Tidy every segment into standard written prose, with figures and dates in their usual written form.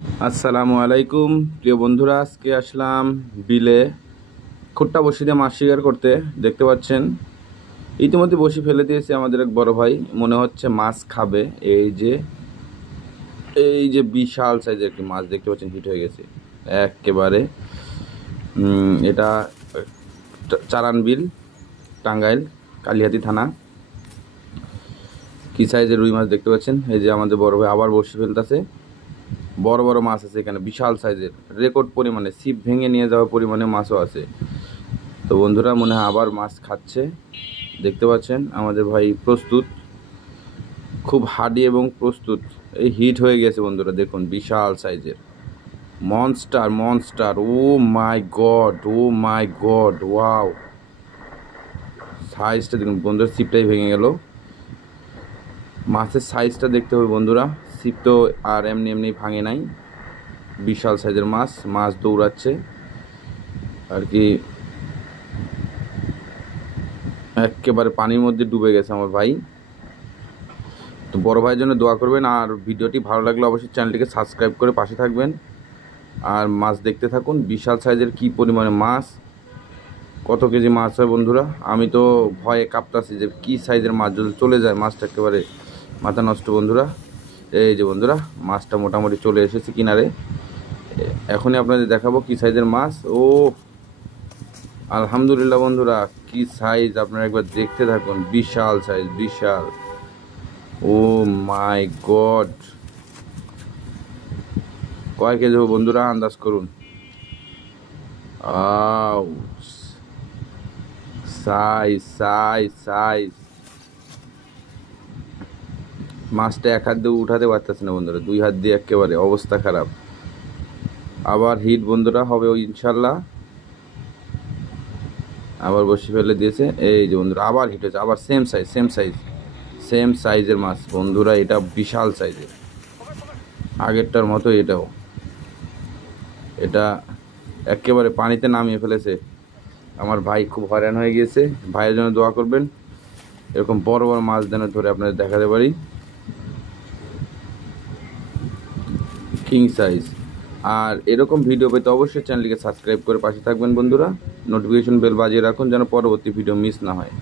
আসসালামু আলাইকুম প্রিয় বন্ধুরা, আজকে আসলাম বিলে খুট্টা বসি দিয়ে মাছ শিকার করতে। দেখতে পাচ্ছেন ইতিমধ্যে বসি ফেলে দিয়েছে আমাদের এক বড় ভাই, মনে হচ্ছে মাছ খাবে। এই যে বিশাল সাইজের কি মাছ দেখতে পাচ্ছেন, হিট হয়ে গেছে একেবারে। এটা চারান বিল, টাঙ্গাইল কালিহাতি থানা। কি সাইজের রুই মাছ দেখতে পাচ্ছেন। এই যে আমাদের বড় ভাই আবার বসি ফেলতেছে। বড় বড় মাছ আছে এখানে, বিশাল সাইজের, রেকর্ড পরিমাণে, ছিপ ভেঙে নিয়ে যাওয়া পরিমাণে মাছও আছে। তো বন্ধুরা মনে হয় আবার মাছ খাচ্ছে। দেখতে পাচ্ছেন আমাদের ভাই প্রস্তুত, খুব হাডি এবং প্রস্তুত। এই হিট হয়ে গেছে বন্ধুরা, দেখুন বিশাল সাইজের মনস্টার মনস্টার। ও মাই গড, ও মাই গড, ওয়াও! সাইজটা দেখুন বন্ধুরা, ছিপটাই ভেঙে গেল। মাছের সাইজটা দেখতে হবে বন্ধুরা, ছিপ তো আর এমনি এমনি ভাঙে নাই। বিশাল সাইজের মাছ, মাছ দৌড়াচ্ছে আর কি, একেবারে পানির মধ্যে ডুবে গেছে আমার ভাই। তো বড় ভাইয়ের জন্য দোয়া করবেন, আর ভিডিওটি ভালো লাগলে অবশ্যই চ্যানেলটিকে সাবস্ক্রাইব করে পাশে থাকবেন আর মাছ দেখতে থাকুন। বিশাল সাইজের কি পরিমাণে মাছ, কত কেজি মাছ হয় বন্ধুরা, আমি তো ভয়ে কাঁপতাছি যে কি সাইজের মাছ যদি চলে যায়, মাছটা একেবারে মাথা নষ্ট বন্ধুরা। এই যে বন্ধুরা মাছটা মোটামুটি চলে এসেছে কিনারে, এখনই আপনাদের দেখাবো কি সাইজের মাছ। ও আলহামদুলিল্লাহ বন্ধুরা, কি সাইজ আপনারা একবার দেখতে থাকুন, বিশাল সাইজ, বিশাল। ও মাই গড, কয় কেজি হবে বন্ধুরা আন্দাজ করুন। সাইজ সাইজ সাইজ, মাছটা এক হাত দিয়ে উঠাতে পারতেছে না বন্ধুরা, দুই হাত দিয়ে একেবারে অবস্থা খারাপ। আবার হিট বন্ধুরা হবে ওই ইনশাল্লাহ, আবার বসে ফেলে দিয়েছে। এই যে বন্ধুরা আবার হিট হয়েছে, আবার same size same size same সাইজের মাছ বন্ধুরা, এটা বিশাল সাইজের, আগেরটার মতো এটাও। এটা একেবারে পানিতে নামিয়ে ফেলেছে আমার ভাই, খুব হয়রান হয়ে গিয়েছে। ভাইয়ের জন্য দোয়া করবেন, এরকম বড় বড় মাছ যেন ধরে আপনাদের দেখাতে পারি, কিং সাইজ। আর এরকম ভিডিও পেতে অবশ্যই চ্যানেলটিকে সাবস্ক্রাইব করে পাশে থাকবেন বন্ধুরা, নোটিফিকেশন বেল বাজিয়ে রাখুন যেন পরবর্তী ভিডিও মিস না হয়।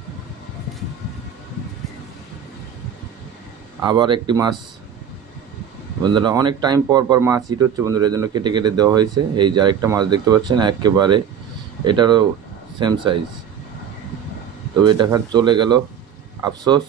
আবার একটি মাছ বন্ধুরা, অনেক টাইম পর পর মাছ হিট হচ্ছে বন্ধুরা, এর জন্য কেটে কেটে দেওয়া হয়েছে। এই যে আরেকটা মাছ দেখতে পাচ্ছেন একেবারে, এটারও সেম সাইজ। তো এটা চলে গেল, আফসোস।